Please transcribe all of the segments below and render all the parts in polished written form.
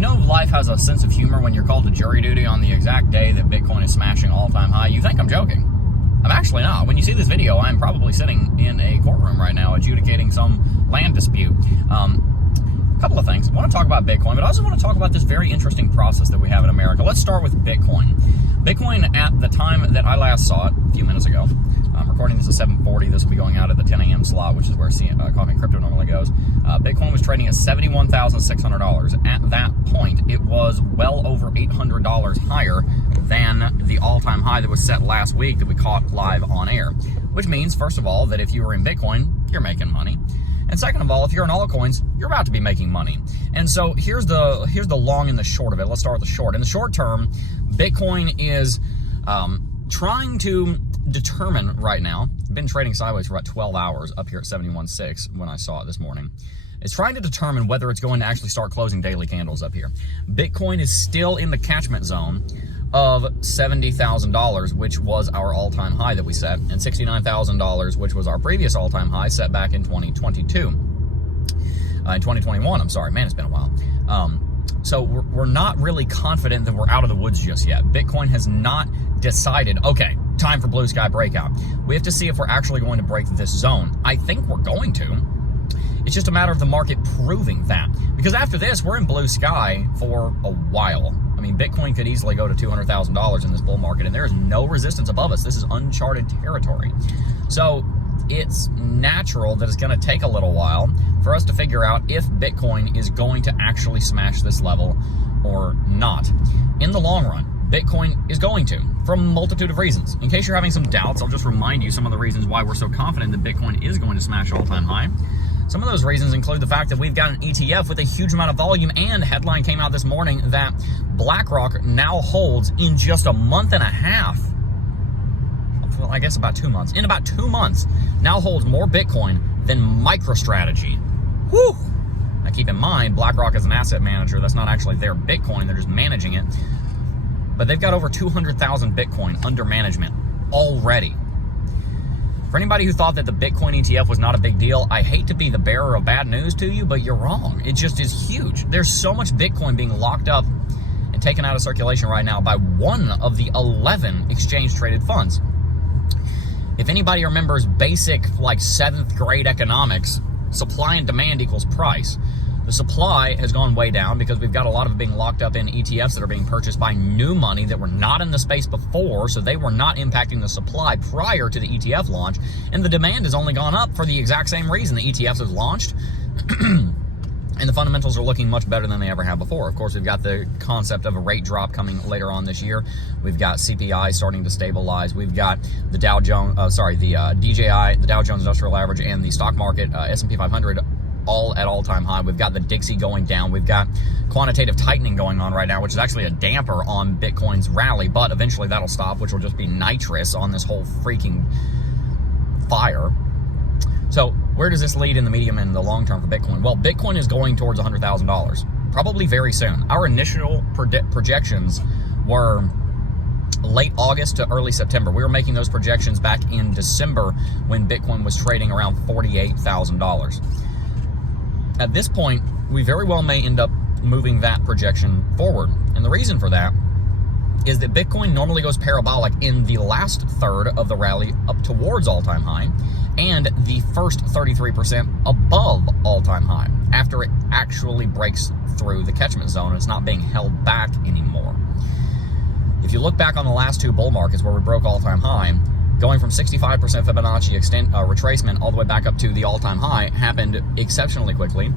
You know, life has a sense of humor when you're called to jury duty on the exact day that Bitcoin is smashing all-time high. You think I'm joking. I'm actually not. When you see this video, I'm probably sitting in a courtroom right now adjudicating some land dispute. A couple of things. I want to talk about Bitcoin, but I also want to talk about this very interesting process that we have in America. Let's start with Bitcoin. Bitcoin, at the time that I last saw it, a few minutes ago, I'm recording this at 7:40. This will be going out at the 10 a.m. slot, which is where Coffee and Crypto normally goes. Bitcoin was trading at $71,600. At that point, it was well over $800 higher than the all-time high that was set last week that we caught live on air. Which means, first of all, that if you were in Bitcoin, you're making money. And second of all, if you're in altcoins, you're about to be making money. And so here's the long and the short of it. Let's start with the short. In the short term, Bitcoin is trying to determine right now, been trading sideways for about 12 hours up here at 71.6 when I saw it this morning. It's trying to determine whether it's going to actually start closing daily candles up here. Bitcoin is still in the catchment zone of $70,000, which was our all-time high that we set, and $69,000, which was our previous all-time high set back in 2022. In 2021, I'm sorry. Man, it's been a while. So we're not really confident that we're out of the woods just yet. Bitcoin has not decided, okay, time for blue sky breakout. We have to see if we're actually going to break this zone. I think we're going to. It's just a matter of the market proving that. Because after this, we're in blue sky for a while. I mean, Bitcoin could easily go to $200,000 in this bull market, and there is no resistance above us. This is uncharted territory. So it's natural that it's going to take a little while for us to figure out if Bitcoin is going to actually smash this level or not. In the long run, Bitcoin is going to, for a multitude of reasons. In case you're having some doubts, I'll just remind you some of the reasons why we're so confident that Bitcoin is going to smash all-time high. Some of those reasons include the fact that we've got an ETF with a huge amount of volume, and headline came out this morning that BlackRock now holds in just a month and a half, well, I guess about 2 months, in about 2 months, now holds more Bitcoin than MicroStrategy. Whew! Now keep in mind, BlackRock is an asset manager. That's not actually their Bitcoin, they're just managing it. But they've got over 200,000 Bitcoin under management already. For anybody who thought that the Bitcoin ETF was not a big deal, I hate to be the bearer of bad news to you, but you're wrong. It just is huge. There's so much Bitcoin being locked up and taken out of circulation right now by one of the 11 exchange-traded funds. If anybody remembers basic, like, 7th grade economics, supply and demand equals price. The supply has gone way down because we've got a lot of it being locked up in ETFs that are being purchased by new money that were not in the space before, so they were not impacting the supply prior to the ETF launch, and the demand has only gone up for the exact same reason the ETFs have launched, and the fundamentals are looking much better than they ever have before. Of course, we've got the concept of a rate drop coming later on this year. We've got CPI starting to stabilize. We've got the Dow Jones, the DJI, the Dow Jones Industrial Average, and the stock market, S&P 500, all at all-time high. We've got the Dixie going down. We've got quantitative tightening going on right now, which is actually a damper on Bitcoin's rally, but eventually that'll stop, which will just be nitrous on this whole freaking fire. So where does this lead in the medium and the long term for Bitcoin? Well, Bitcoin is going towards $100,000, probably very soon. Our initial projections were late August to early September. We were making those projections back in December when Bitcoin was trading around $48,000. At this point, we very well may end up moving that projection forward. And the reason for that is that Bitcoin normally goes parabolic in the last third of the rally up towards all-time high and the first 33% above all-time high after it actually breaks through the catchment zone and it's not being held back anymore. If you look back on the last two bull markets where we broke all-time high, going from 65% Fibonacci retracement all the way back up to the all-time high happened exceptionally quickly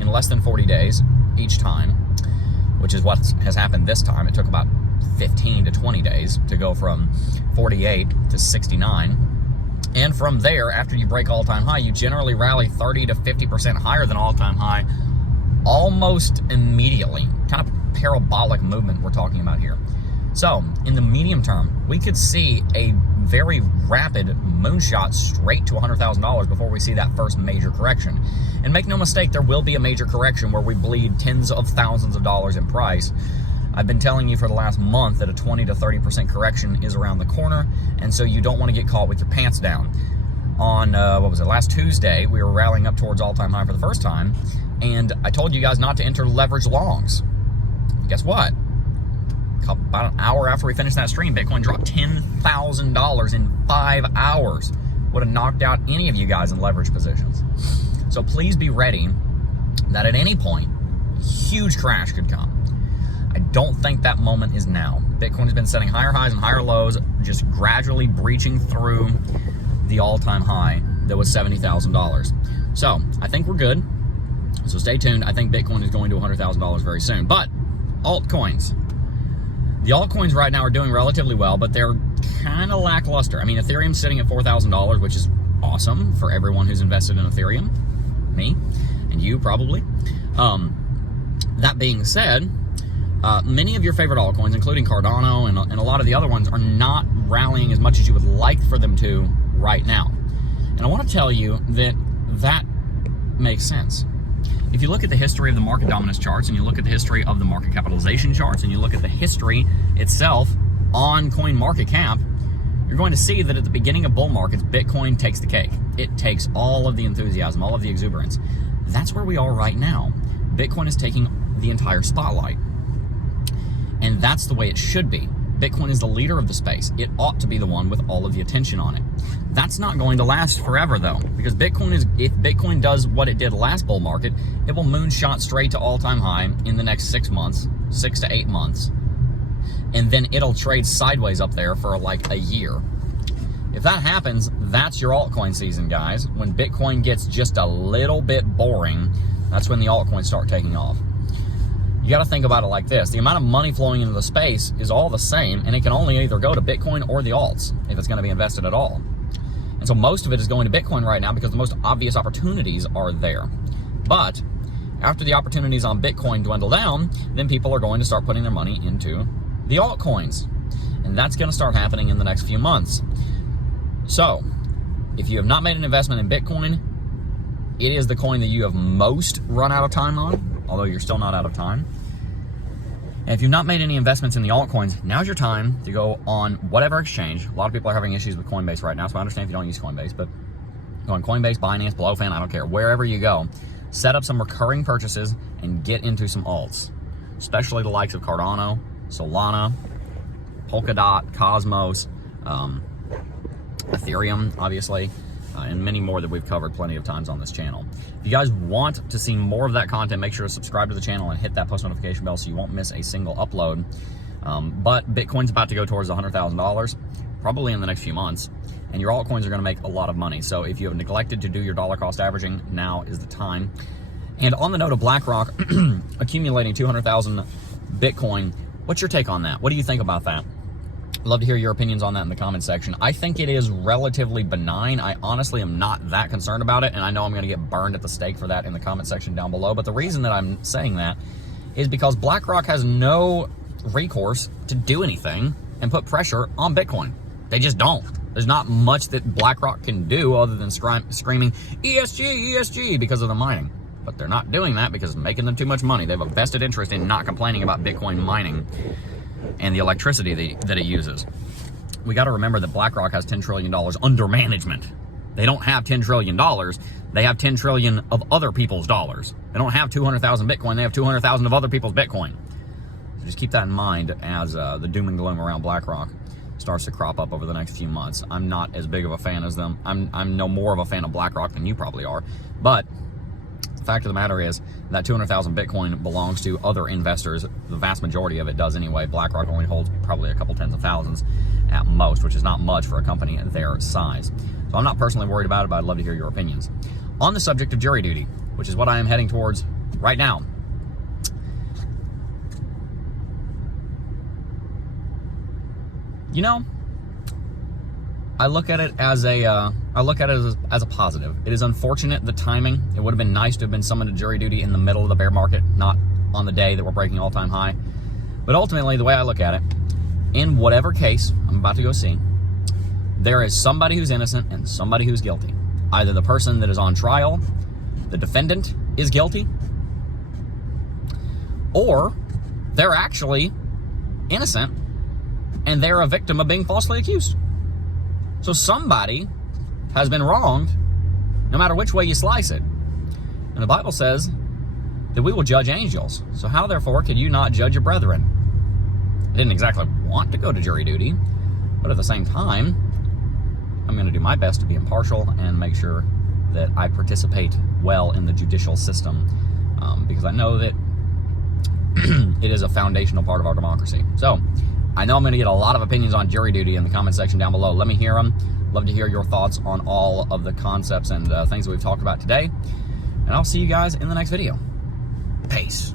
in less than 40 days each time, which is what has happened this time. It took about 15 to 20 days to go from 48 to 69. And from there, after you break all-time high, you generally rally 30 to 50% higher than all-time high almost immediately. Kind of parabolic movement we're talking about here. So, in the medium term, we could see a very rapid moonshot straight to $100,000 before we see that first major correction. And make no mistake, there will be a major correction where we bleed tens of thousands of dollars in price. I've been telling you for the last month that a 20 to 30% correction is around the corner, and so you don't want to get caught with your pants down. On, last Tuesday, we were rallying up towards all-time high for the first time, and I told you guys not to enter leverage longs. guess what? About an hour after we finished that stream, Bitcoin dropped $10,000 in 5 hours. Would have knocked out any of you guys in leverage positions. So please be ready that at any point, huge crash could come. I don't think that moment is now. Bitcoin has been setting higher highs and higher lows, just gradually breaching through the all-time high that was $70,000. So I think we're good. So stay tuned. I think Bitcoin is going to $100,000 very soon. But altcoins. The altcoins right now are doing relatively well, but they're kind of lackluster. I mean, Ethereum's sitting at $4,000, which is awesome for everyone who's invested in Ethereum. Me and you probably. That being said, many of your favorite altcoins, including Cardano and a lot of the other ones, are not rallying as much as you would like for them to right now. And I want to tell you that makes sense. If you look at the history of the market dominance charts, and you look at the history of the market capitalization charts, and you look at the history itself on coin market cap, you're going to see that at the beginning of bull markets, Bitcoin takes the cake. It takes all of the enthusiasm, all of the exuberance. That's where we are right now. Bitcoin is taking the entire spotlight. And that's the way it should be. Bitcoin is the leader of the space. It ought to be the one with all of the attention on it. That's not going to last forever though, because if Bitcoin does what it did last bull market, it will moonshot straight to all-time high in the next 6 months, 6 to 8 months. And then it'll trade sideways up there for like a year. If that happens, that's your altcoin season, guys. When Bitcoin gets just a little bit boring, that's when the altcoins start taking off. You got to think about it like this. The amount of money flowing into the space is all the same, and it can only either go to Bitcoin or the alts if it's going to be invested at all. And so most of it is going to Bitcoin right now because the most obvious opportunities are there. But after the opportunities on Bitcoin dwindle down, then people are going to start putting their money into the altcoins. And that's going to start happening in the next few months. So if you have not made an investment in Bitcoin, it is the coin that you have most run out of time on, although you're still not out of time. And if you've not made any investments in the altcoins, now's your time to go on whatever exchange. A lot of people are having issues with Coinbase right now, so I understand if you don't use Coinbase, but go on Coinbase, Binance, Blowfin, I don't care. Wherever you go, set up some recurring purchases and get into some alts, especially the likes of Cardano, Solana, Polkadot, Cosmos, Ethereum, obviously, and many more that we've covered plenty of times on this channel. If you guys want to see more of that content, make sure to subscribe to the channel and hit that post notification bell so you won't miss a single upload. But Bitcoin's about to go towards $100,000, probably in the next few months, and your altcoins are going to make a lot of money. So if you have neglected to do your dollar cost averaging, now is the time. And on the note of BlackRock accumulating 200,000 Bitcoin, what's your take on that? What do you think about that? I'd love to hear your opinions on that in the comment section. I think it is relatively benign. I honestly am not that concerned about it, and I know I'm going to get burned at the stake for that in the comment section down below. But the reason that I'm saying that is because BlackRock has no recourse to do anything and put pressure on Bitcoin. They just don't. There's not much that BlackRock can do other than screaming ESG, ESG because of the mining. But they're not doing that because it's making them too much money. They have a vested interest in not complaining about Bitcoin mining and the electricity that it uses. We got to remember that BlackRock has $10 trillion under management. They don't have $10 trillion. They have 10 trillion of other people's dollars. They don't have 200,000 Bitcoin. They have 200,000 of other people's Bitcoin. So just keep that in mind as the doom and gloom around BlackRock starts to crop up over the next few months. I'm not as big of a fan as them. I'm no more of a fan of BlackRock than you probably are. But the fact of the matter is that 200,000 Bitcoin belongs to other investors. The vast majority of it does anyway. BlackRock only holds probably a couple tens of thousands at most, which is not much for a company their size. So I'm not personally worried about it, but I'd love to hear your opinions. On the subject of jury duty, which is what I am heading towards right now. You know, I look at it as a positive. It is unfortunate the timing. It would have been nice to have been summoned to jury duty in the middle of the bear market, not on the day that we're breaking all-time high. But ultimately, the way I look at it, in whatever case I'm about to go see, there is somebody who's innocent and somebody who's guilty. Either the person that is on trial, the defendant, is guilty, or they're actually innocent and they're a victim of being falsely accused. So somebody has been wronged, no matter which way you slice it. And the Bible says that we will judge angels. So how, therefore, could you not judge your brethren? I didn't exactly want to go to jury duty, but at the same time, I'm going to do my best to be impartial and make sure that I participate well in the judicial system, because I know that it is a foundational part of our democracy. So I know I'm going to get a lot of opinions on jury duty in the comment section down below. Let me hear them. Love to hear your thoughts on all of the concepts and things that we've talked about today. And I'll see you guys in the next video. Peace.